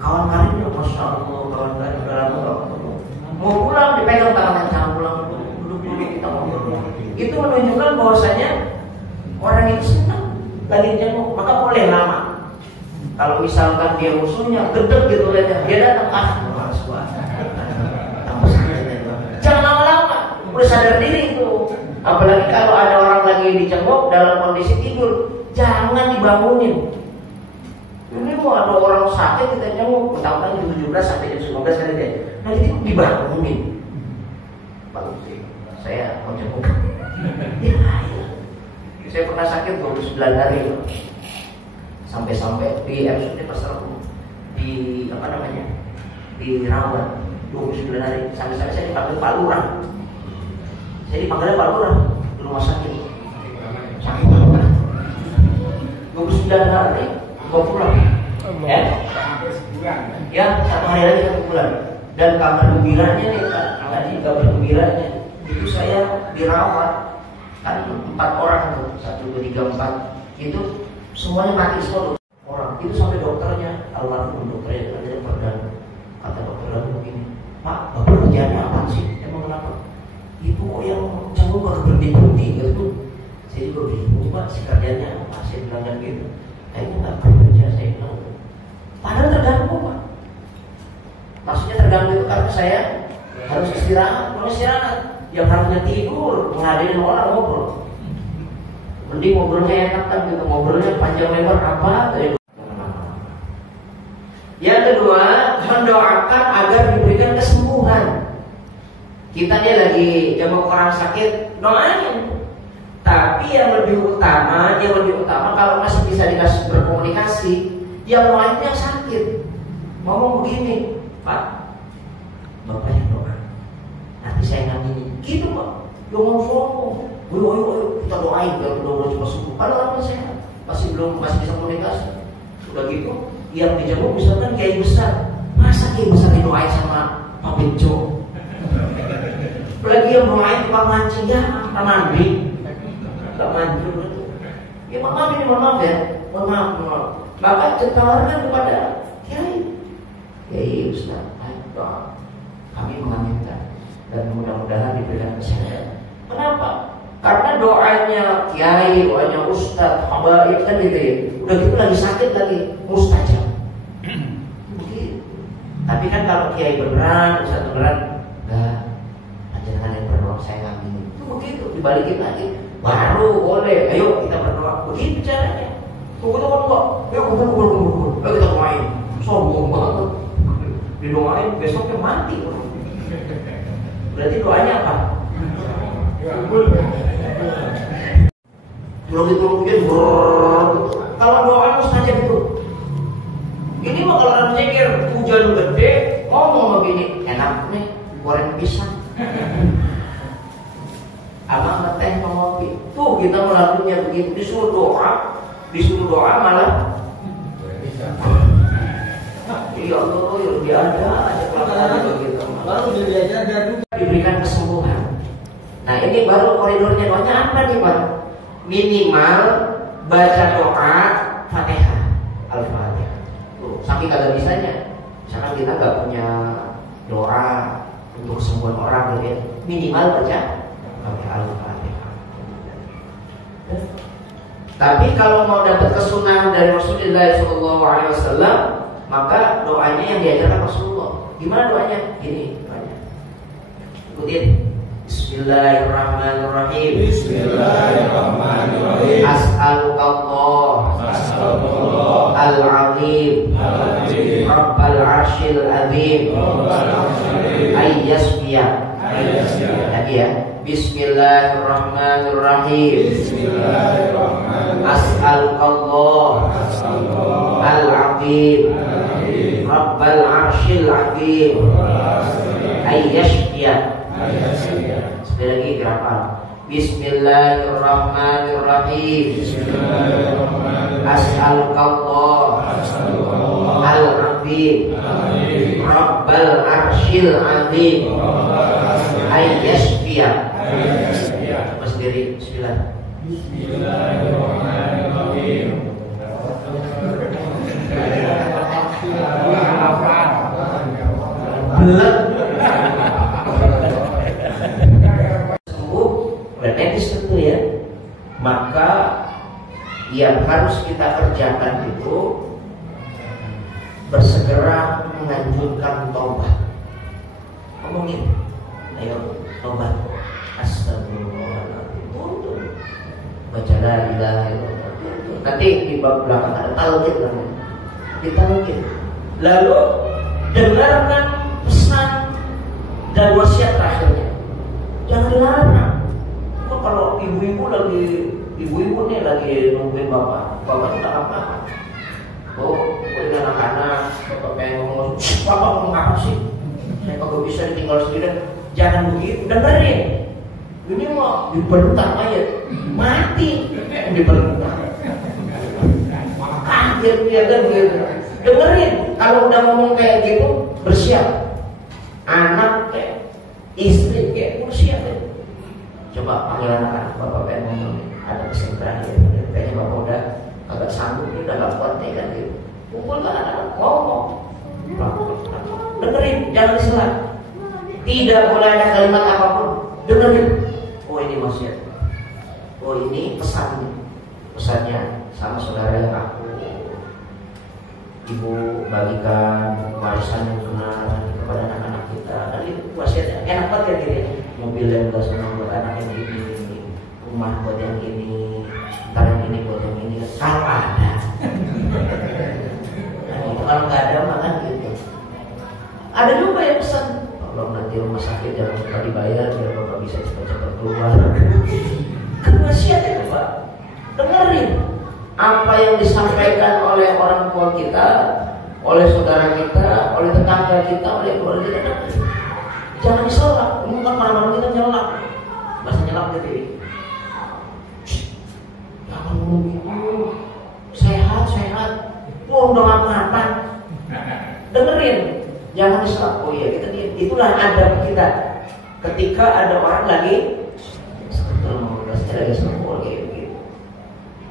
Kawan karibnya, Masya Allah, kawan karib dalam mau pulang dipegang tangannya, jangan pulang dulu kita ngobrol. Itu menunjukkan bahwasanya orang itu senang lagi jenguk, maka boleh lama. Kalau misalkan dia musuhnya gedeg gitu aja, dia datang jangan lama-lama, udah sadar diri itu. Apalagi kalau ada orang lagi dijenguk dalam kondisi tidur, jangan dibangunin. Ini mau ada orang sakit kita jenguk, utama jam 17 sampai jam 19 kali deh. Nah itu dibangunin. Bagus sih, saya mau jenguk. Ya, saya pernah sakit 29 hari loh. Sampai di episode pasar di apa namanya, dirawat 29 hari. Sampai saya dipanggil Pak Lurah. Saya dipanggil Pak Lurah di rumah sakit. Sakit banget. 29 hari. Gua pulang, ya, ya 1 hari lagi 1 bulan. Dan kabar gembiranya nih Pak, tadi kabar gembiranya itu saya dirawat kan 4 orang tuh, 1, 2, 3, 4 itu semuanya mati semua orang. Itu sampai dokternya, almarhum dokternya ada yang pernah kata dokter lagi begini, Pak, bapak kerjanya apa sih? Emang kenapa? Ibu yang jenguk gak berhenti gitu. Saya juga bingung Pak, si kerjanya apa? Saya bilang gitu. Kayaknya nggak kerja, saya bilang. Padahal terganggu Pak. Maksudnya terganggu itu karena saya harus istirahat. Kalau istirahat, yang harusnya tidur, menghadapi orang ngobrol. Mending ngobrolnya enak kan gitu, ngobrolnya panjang lebar apa? Yang kedua, mendoakan agar diberikan kesembuhan. Kita dia lagi jenguk orang sakit, doain. Tapi yang lebih utama kalau masih bisa dikasih berkomunikasi, yang lain yang sakit ngomong begini, Pak, Bapak yang doa, nanti saya ngaminin, gitu Pak, ngomong, ayo kita doain biar benar-benar cepat sembuh. Padahal apa sehat, masih bisa komunikasi. Udah gitu, yang dijenguk misalkan kiai besar, masa kiai besar didoain sama Pak Bejo? Lagi yang doain Pak mancing ya, Pak Mandi. Gak manjur itu. Ya mohon maaf ya. Mohon maaf. Maka ditawarkan kepada Kiai Ustaz, ayo kami mengaminkan dan mudah-mudahan diberikan kesehatan. Kenapa? Karena doanya Kiai, doanya Ustaz, habaib kan gitu ya. Udah gitu lagi sakit lagi, mustajab. Begitu. Tapi kan kalau Kiai beneran, Ustaz beneran, enggak, jangan yang berdoa saya ngamin. Itu begitu, dibalikin lagi. Baru boleh, ayo kita berdoa. Begitu caranya. Tunggu, ayo kumpul. Ayo kita doain. Sombong banget. Didoain besoknya mati. Berarti doanya apa? Belum hujan. Kalau doa mustajab itu. Ini mah kalau orang mikir hujan gede, ngomong begini, enak nih goreng pisang. Abang ngeteh ngopi, tuh kita melakukannya begitu, disuruh doa malah. Ya Allah, ya lebih ada aja pelajaran begitu. Baru diberikan kesembuhan. Nah ini baru koridornya doanya apa nih Pak? minimal baca doa Fatihah, Al-Fatihah. Saking kagak bisanya, misalkan kita nggak punya doa untuk kesembuhan orang gitu ya, minimal baca Al-Fatihah. Tapi kalau mau dapat kesunahan dari Rasulullah SAW, maka doanya yang diajarkan Rasulullah. Gimana doanya? Gini doanya. Ikutin. Bismillahirrahmanirrahim. Bismillahirrahmanirrahim. As'alukallah al-azim Rabbal arshil azim ayyasbiya. Lagi ya. Bismillahirrahmanirrahim. As'alukallah al-azim Rabbal arshil azim ayyasbiya. Sekali lagi gerakan. Bismillahirrahmanirrahim. As'alukallah al-azim Rabbal arshil azim ayyasbiya. Coba sendiri. Bismillah. Bismillahirrahmanirrahim. Sembuh dan etis tentu ya. Maka yang harus kita kerjakan itu bersegera menganjurkan taubat. Ngomongin, ayo taubat. Astagfirullahaladzim. Baca la ilaha illallah. Nanti di bab belakang ada talqin namanya. Ditalqin. Lalu dengarkan pesan dan wasiat terakhirnya. Jangan dilarang. Kok kalau ibu-ibu nih lagi nungguin bapak tidak apa-apa. Oh, ini anak-anak, bapak pengen ngomong, bapak ngomong apa sih? Saya kalau bisa ditinggal sendirian. Jangan begitu, dengerin. Ini mau dibentak mayat, mati dibentak. Kaget dia kan gitu. Dengerin. Kalau udah ngomong kayak gitu, bersiap. Anak kayak istri kayak bersiap ya. Coba panggil anak-anak, bapak pengen ngomong. Ada pesan terakhir. Kayaknya bapak udah agak sanggup, udah gak kuat nih kan gitu. Kumpulkan anak-anak, ngomong. Dengerin, jangan diselah. Tidak boleh ada kalimat apapun. Dengerin. Oh ini wasiat. Oh ini pesannya sama saudara yang aku ibu bagikan warisan yang benar kepada anak-anak kita. Dan itu wasiatnya enak banget ya gitu ya. Mobil yang udah senang buat anak yang ini, rumah buat yang ini, ntar yang ini buat yang ini. Kalau ada, nah, itu kalau nggak ada makan gitu. Ada juga yang pesan, kalau nanti rumah sakit jangan lupa dibayar biar bapak bisa cepat-cepat keluar. Kan wasiat itu Pak. Dengerin apa yang disampaikan oleh orang tua kita, oleh saudara kita, oleh tetangga kita, oleh keluarga kita. Jangan diselak. Ini kan malam-malam kita nyelak. Bahasa nyelak gitu. Jangan ngomong gitu. Sehat. Oh udah makan. Dengerin. Jangan diselak. Oh iya kita itulah adab kita. Ketika ada orang lagi sembuh kayak gitu.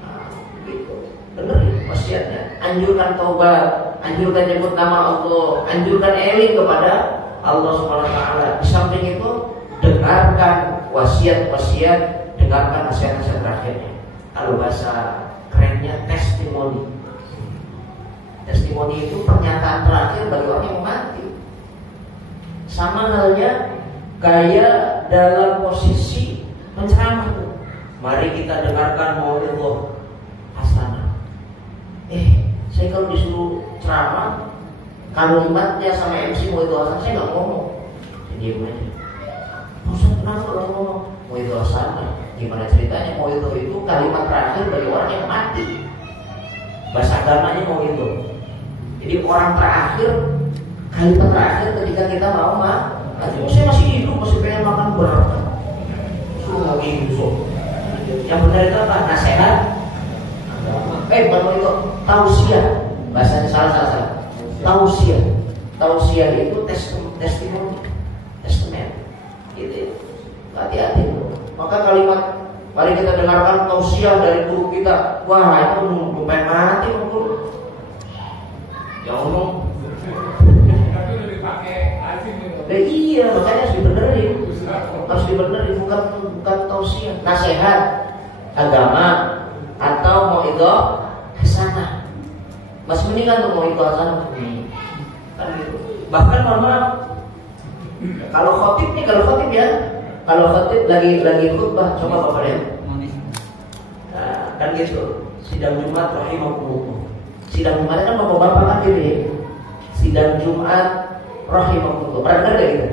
Nah, gitu. Dengerin wasiatnya. Anjurkan taubat, anjurkan nyebut nama Allah, anjurkan eling kepada Allah SWT. Di samping itu dengarkan wasiat-wasiat, dengarkan nasihat-nasihat terakhirnya. Kalau bahasa kerennya testimoni. Testimoni itu pernyataan terakhir bagi orang yang mau mati. Sama halnya kayak dalam posisi penceramah tuh. Mari kita dengarkan maulidullah hasanah. Saya kalau disuruh ceramah, kalimatnya sama MC maulidullah hasanah, saya nggak ngomong. Saya diam aja. Ustaz kenapa lo ngomong maulidullah hasanah? Gimana ceritanya? Maulidullah itu kalimat terakhir bagi orang yang mati. Bahasa agamanya maulidullah. Jadi orang terakhir, kalimat terakhir ketika kita mau mati. Saya masih hidup, masih pengen makan berat. Suruh mau hidup. Yang benar itu apa? Nasihat. Baru itu tausiah. Bahasanya salah. Tausiah itu testimoni, testament. Gitu. Hati-hati. Maka kalimat Mari kita dengarkan tausiah dari guru kita. Wah, itu lumayan mati guru. Yang ngomong. Iya, makanya harus dibenerin. Harus dibenerin, bukan tausiah, nasihat agama atau mau itu kesana. Masih mendingan tuh mau itu kesana. Kan gitu. Bahkan mohon maaf, kalau khotib ya, kalau khotib lagi khutbah, coba bapak lihat. Nah, kan gitu. Sidang Jumat rahimahullah. Sidang Jumat kan bapak-bapak kan gitu ya. Sidang Jumat rahimahullah. Pernah dengar gak gitu?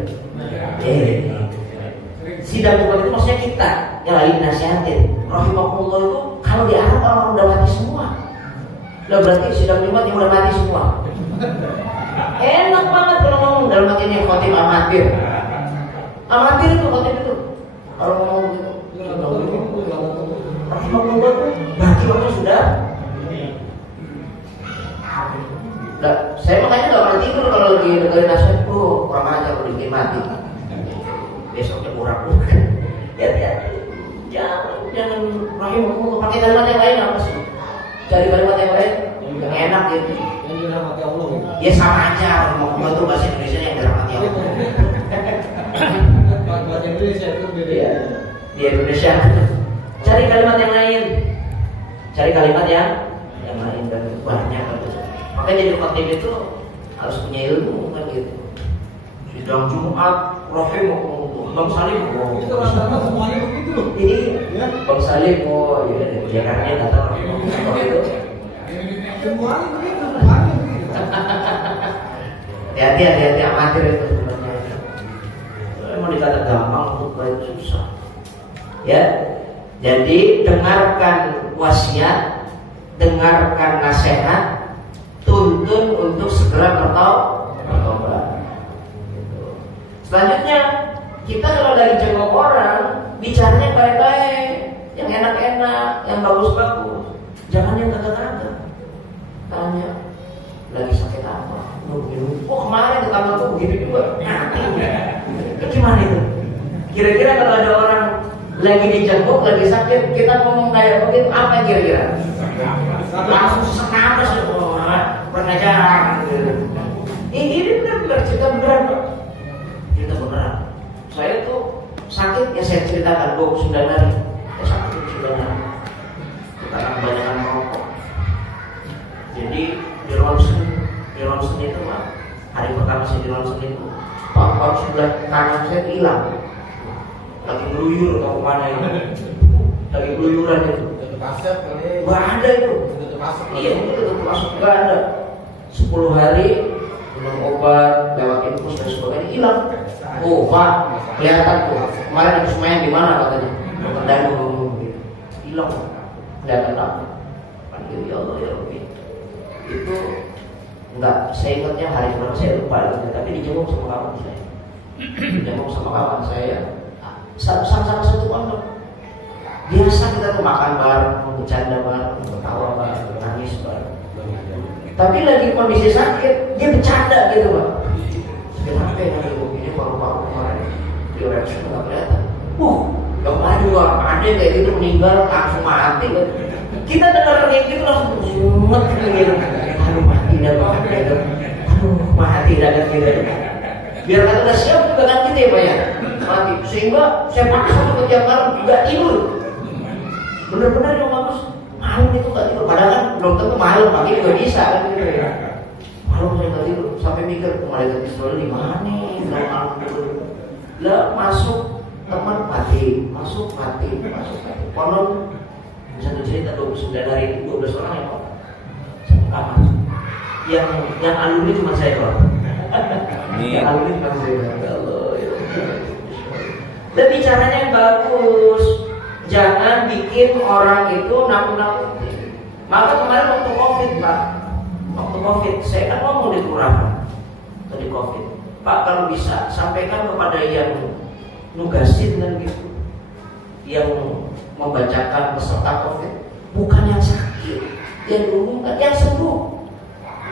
Sidang Jumat itu maksudnya kita yang lagi nasihatin. Rahimahullah itu kalau di Arab orang udah mati semua. Lah berarti sidang Jumat yang udah mati semua. Enak banget kalau ngomong dalam hati ini khotib amatir. Amatir itu khotib itu. Kalau ngomong gitu, rahimahullah tuh bagi waktu sudah. Nah, saya makanya gak pernah tidur kalau lagi dengerin nasihat. Kurang aja kalau bikin mati. Besoknya kurang. Hati-hati. Jangan rahimahullah. Pakai kalimat yang lain apa sih? Cari kalimat yang lain yang enak gitu. Yang dirahmati Allah. Ya sama aja. Rahimahullah itu bahasa Indonesia yang dirahmati Allah. Bahasa Indonesia itu beda. Ya, di Indonesia. Cari kalimat yang lain. Cari kalimat yang lain dan banyak. Makanya jadi khotib itu harus punya ilmu kan gitu. Sidang Jumat rahimahullah. Bang Salim, itu rata-rata semuanya begitu loh. Ini Bang Salim, ya dari Jakarta kata rahimahullah itu. Semuanya begitu, semuanya begitu. Hati-hati amatir itu sebenarnya. Emang dikata gampang untuk baik susah. Ya, jadi dengarkan wasiat, dengarkan nasihat, tuntun untuk segera bertobat. Selanjutnya, kita kalau lagi jenguk orang, bicaranya baik-baik, yang enak-enak, yang bagus-bagus. Jangan yang kagak-kagak. Tanya, lagi sakit apa? Kemarin tetanggaku begitu juga. Itu gimana itu? Kira-kira kalau ada orang lagi dijenguk, lagi sakit, kita ngomong kayak begitu, apa kira-kira? Langsung sesak nafas ya, pengajaran. Ini benar-benar cerita beneran, Pak. Cerita beneran. Saya tuh sakit, ya saya ceritakan 29 hari. Saya sakit 29 hari. Karena kebanyakan merokok. Jadi di ronsen itu, Pak, hari pertama saya di ronsen itu, paru sebelah kanan saya hilang. Lagi geluyur atau kemana itu? Lagi geluyuran itu. Kasep kali. Gak ada itu. Iya, itu masuk gak ada. 10 hari minum obat, lewat infus dan sebagainya hilang. Oh Pak, kelihatan tuh. Kemarin habis main di mana katanya? Dan gitu. Hilang. Kelihatan apa? Panggil ya Allah ya Rabbi. Itu enggak, saya ingatnya hari berapa saya lupa gitu. Tapi dijenguk sama kawan saya. Dijenguk sama kawan saya. Sama-sama satu pondok. Biasa kita tuh makan bareng, bercanda bareng, ketawa bareng, nangis bareng. Tapi lagi kondisi sakit, dia bercanda gitu Pak. Kenapa ya ini paru-paru kemarin diureksi nggak kelihatan? Gak maju ada kayak gitu meninggal langsung mati kan? Kita dengar kayak gitu langsung sumet gitu. Aduh mati dah Pak. Aduh mati dah gitu. Biar kata udah siap juga kan gitu ya Pak ya. Mati. Sehingga saya paksa untuk tiap malam nggak tidur. Bener-bener yang bagus. Malam itu nggak tidur. Padahal kan belum tentu malam pagi juga bisa kan gitu ya. Malam saya nggak tidur sampai mikir malaikat Israel di mana nih? Malam tidur. Lah masuk teman mati, masuk mati. Konon satu cerita 29 hari 12 orang yang satu kamar. Yang alumni cuma saya doang. Yang alumni cuma saya doang. Allah ya. Dan bicaranya yang bagus. Jangan bikin orang itu nakut-nakutin. Maka kemarin waktu COVID Pak, waktu COVID saya kan ngomong di kelurahan tadi COVID, Pak kalau bisa sampaikan kepada yang nugasin dan gitu, yang membacakan peserta COVID, bukan yang sakit, yang diumumkan yang sembuh.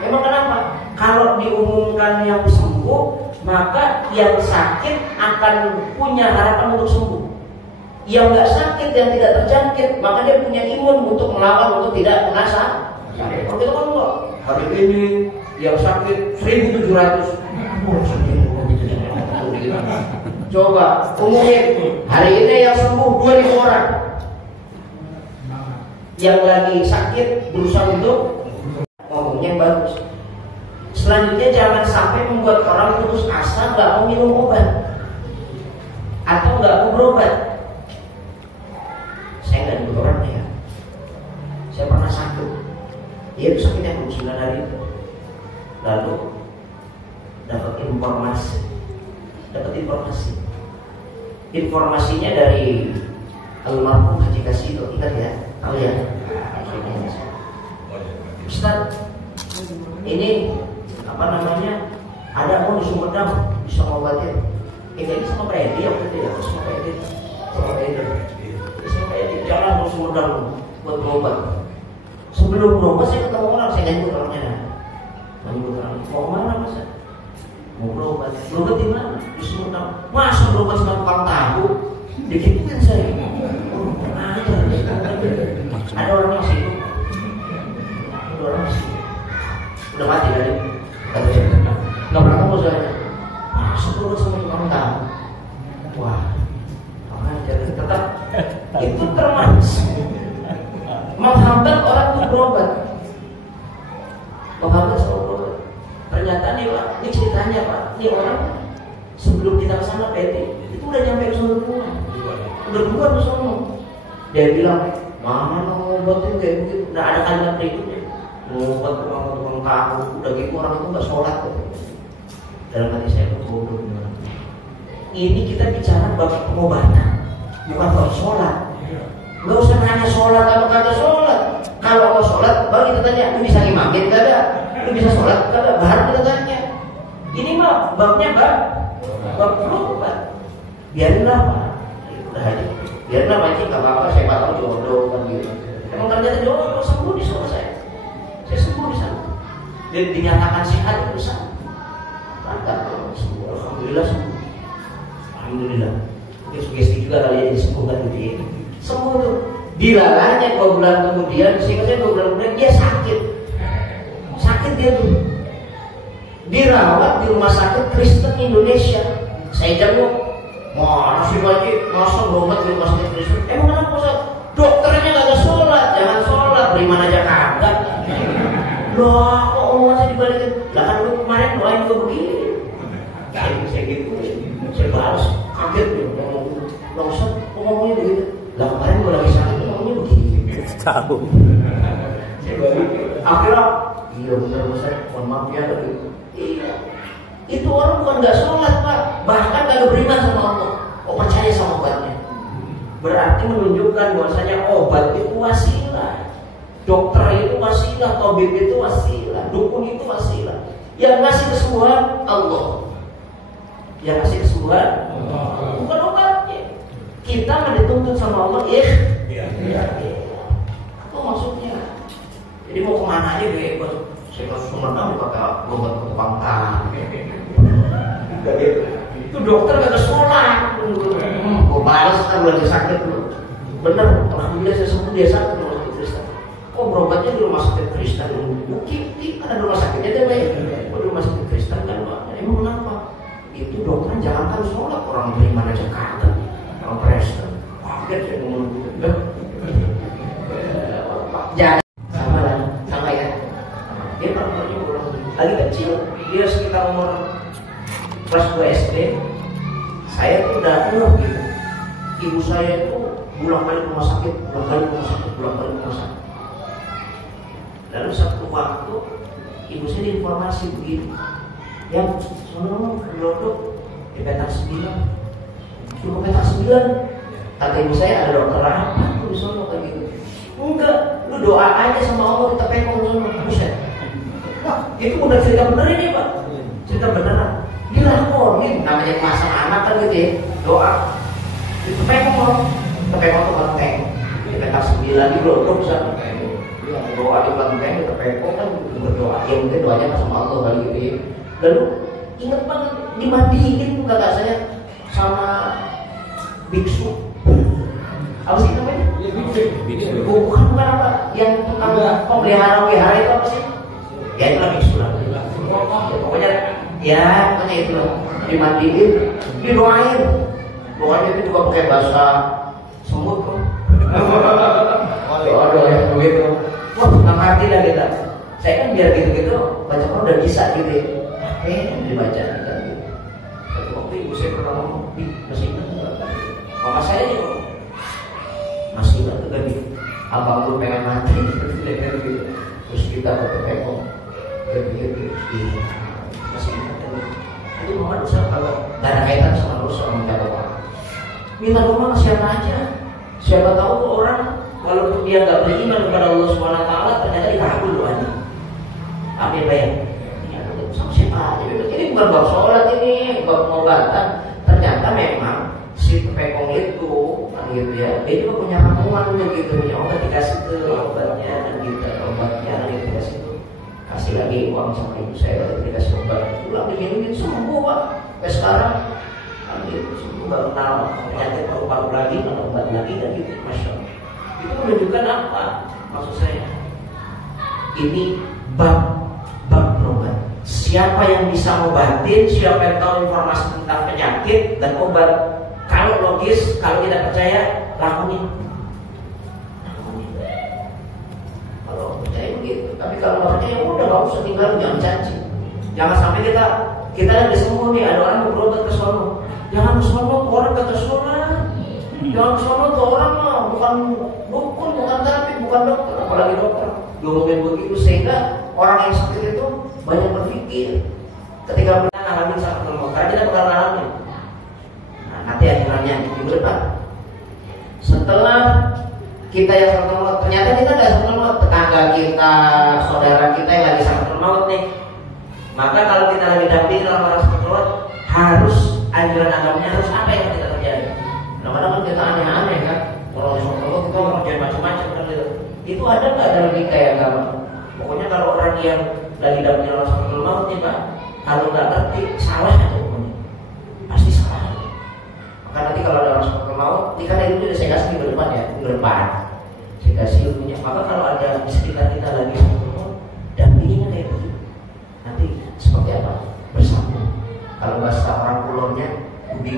Emang kenapa? Kalau diumumkan yang sembuh, maka yang sakit akan punya harapan untuk sembuh. Yang nggak sakit, yang tidak terjangkit, maka dia punya imun untuk melawan, untuk tidak kena sakit. Kalau kita kan enggak, hari ini yang sakit 1.700. Coba umumin, hari ini yang sembuh 2.000 orang. Yang lagi sakit berusaha untuk ngomongnya yang bagus. Selanjutnya jangan sampai membuat orang putus asa, nggak mau minum obat atau nggak mau berobat. Saya nggak nyebut orangnya ya. Saya pernah sakit. Dia itu sakitnya 9 hari. Lalu dapat informasi. Informasinya dari almarhum Haji Kasih, ingat ya? Tahu ya? Ustaz, ini apa namanya? Ada mau di Sumedang bisa ngobatin. Ini sama Pak Edi waktu itu ya, sama Pak Edi. Jangan mau Sumedang buat berobat. Sebelum berobat saya ketemu orang, saya nyebut orangnya. Mau mana Mas? Mau berobat di mana? Di Sumedang. Masa berobat sama tukang tahu? Dikituin saya. Ada orang yang situ. Udah mati tadi. Nggak pernah ketemu saya. Masa berobat sama tukang tahu? Wah, tetap itu termasuk menghambat orang untuk berobat. Menghambat soal berobat. Ternyata nih Pak, ini ceritanya Pak, ini orang sebelum kita kesana PT itu udah nyampe ke sana rumah, udah keluar ke sana. Dia bilang, mana mau ngobatin kayak begitu? Udah ada kalimat berikutnya, ngobat tukang tahu, udah gitu orang itu nggak sholat kok. Dalam hati saya tuh bodoh. Ini kita bicara bab pengobatan, bukan bab sholat. Gak usah nanya sholat atau kata sholat. Kalau mau sholat, baru kita tanya, lu bisa imamin kagak? Lu bisa sholat kagak? Baru kita tanya. Ini mah babnya bab berobat. Biarinlah Pak, udah aja. Biarinlah Pak, nggak apa-apa. Saya tahu jodoh kan gitu. Emang ternyata jodoh sembuh di sana saya sembuh di sana. Dan dinyatakan sehat di sana. Mantap, sembuh. Alhamdulillah sembuh. Alhamdulillah. Mungkin sugesti juga kali ya disembuhkan gitu ya. Sembuh tuh. Dilalanya 2 bulan kemudian, sehingga 2 bulan kemudian dia sakit dia tuh. Dirawat di rumah sakit Kristen Indonesia. Saya jenguk, mana sih Pak Haji, masa berobat di rumah sakit Kristen? Emang kenapa Ustaz? Dokternya gak ada sholat, jangan sholat, beriman aja kagak. Loh, kok omongan saya dibalikin? Lah kan lu kemarin doain gue begini. Saya gitu, saya balas, kaget nih, ngomong, loh Ustaz, kok ngomongnya begitu? Lah kemarin gue lagi sakit, ngomongnya begini. Tahu. Saya balik, akhirnya, iya bener Ustaz, mohon maaf ya, tapi iya. Itu orang bukan gak sholat Pak, bahkan gak beriman sama Allah, percaya sama obatnya. Berarti menunjukkan bahwasanya obat itu wasilah, dokter itu wasilah, tabib itu wasilah, dukun itu wasilah. Yang ngasih kesembuhan Allah, yang ngasih kesembuhan bukan obatnya. Kita kan dituntut sama Allah, iya. Itu maksudnya. Jadi mau kemana aja bebas. Saya kalau Sumedang pakai obat ke tukang tahu. Itu dokter kagak sholat. Gue balas kan lagi sakit lu. Bener, alhamdulillah saya sembuh, dia sakit di rumah sakit Kristen. Kok berobatnya di rumah sakit Kristen? Bukti kan ada rumah sakitnya deh Pak. Kok di rumah sakit Kristen kan Pak? Emang kenapa? Itu dokter jangankan sholat, orang beriman aja kagak. Orang Kristen. Kaget saya ngomong gitu. Jangan sama ya. Dia perempuannya orang lagi kecil, dia sekitar umur kelas 2 SD. Saya tuh udah gitu. Ibu saya itu bolak-balik rumah sakit. Lalu satu waktu ibu saya diinformasi begini, yang sono duduk di petak 9. Cuma petak 9. Kata ibu saya, ada dokter apa tuh di sono kayak gitu? Enggak, lu doa aja sama Allah, kita pekong sono. Buset. Wah, itu udah cerita bener ini Pak. Cerita beneran. Dilakonin, namanya masak anak kan gitu ya. Doa. Itu pekong tuh kelenteng. Di petak 9 di Glodok sana. Doa di kelenteng, kita pekong kan berdoa. Ya mungkin doanya sama Allah kali gitu ya. Lalu ingat banget dimandiin kakak saya sama biksu. Apa sih namanya? Iya, biksu. Bukan apa? Yang tukang pemelihara itu apa sih? Ya itu lagi surat. Ya, pokoknya itu dimandiin, didoain. Pokoknya itu juga pakai bahasa semut tuh. Doa yang begitu. Wah, nggak ngerti dah kita. Saya kan biar gitu-gitu baca Quran udah bisa gitu ya. Dibaca gitu. Waktu ibu saya pernah ngomong, masih ingat nggak? Mama saya juga masih ingat tuh tadi. Abang lu pengen mati gitu. Terus kita bertepeng gitu. Masih ingat tuh. Itu mohon dosa kalau ada kaitan sama dosa menjaga orang. Minta doa ke siapa aja. Siapa tahu tuh orang walaupun dia nggak beriman kepada Allah SWT ternyata dikabul doanya. Amin bayang. Ya, sama siapa aja. Ini bukan bab sholat, ini bab pengobatan. Ternyata memang si pekong itu kan gitu ya. Dia juga punya ramuan gitu, punya obat dikasih ke obatnya dan gitu, obatnya dan dikasih itu. Kasih lagi uang sama ibu saya dikasih obat. Pulang diminum sembuh Pak. Sampai sekarang kan gitu sembuh baru kenal penyakit paru-paru lagi, obat lagi dan gitu. Masya Allah. Itu menunjukkan apa? Maksud saya ini bab berobat. Siapa yang bisa ngobatin, siapa yang tahu informasi tentang penyakit dan obat. Kalau logis, kalau tidak percaya, lakuin. Kalau percaya begitu. Tapi kalau nggak percaya, udah nggak usah tinggal, jangan janji. Jangan sampai kita lagi sembuh nih, ada orang yang berobat ke sono. Jangan ke sono, orang kata sholat. Jangan ke sono tuh orang mah bukan dukun, bukan tabib, bukan dokter, apalagi dokter. Ngomongin begitu sehingga orang yang sakit itu banyak berpikir. Ketika kita ngalamin sakit maut, karena kita bakal ngalamin. Nah, nanti akhirnya minggu depan. Setelah kita yang sakit maut, ternyata kita nggak sakit maut, tetangga kita, saudara kita yang lagi sakit maut nih. Maka kalau kita lagi dampingi orang sakit maut, harus anjuran agamanya harus apa yang kita terjadi. Kadang-kadang kan kita aneh-aneh kan. Kalau sakit maut kita ngerjain macam-macam kan gitu. Itu ada nggak dalam kayak agama? Pokoknya kalau orang yang lagi dampingi orang sakit maut nih Pak, kalau nggak ngerti salah aja pokoknya. Pasti salah. Maka nanti kalau ada orang sakit maut, ini kan ilmu udah saya kasih minggu depan ya, minggu depan. Saya kasih ilmunya. Maka kalau ada di sekitar kita lagi sakit maut, dampinginya kayak begitu. Nanti seperti apa? Bersambung. Kalau bahasa orang kulonnya, ubi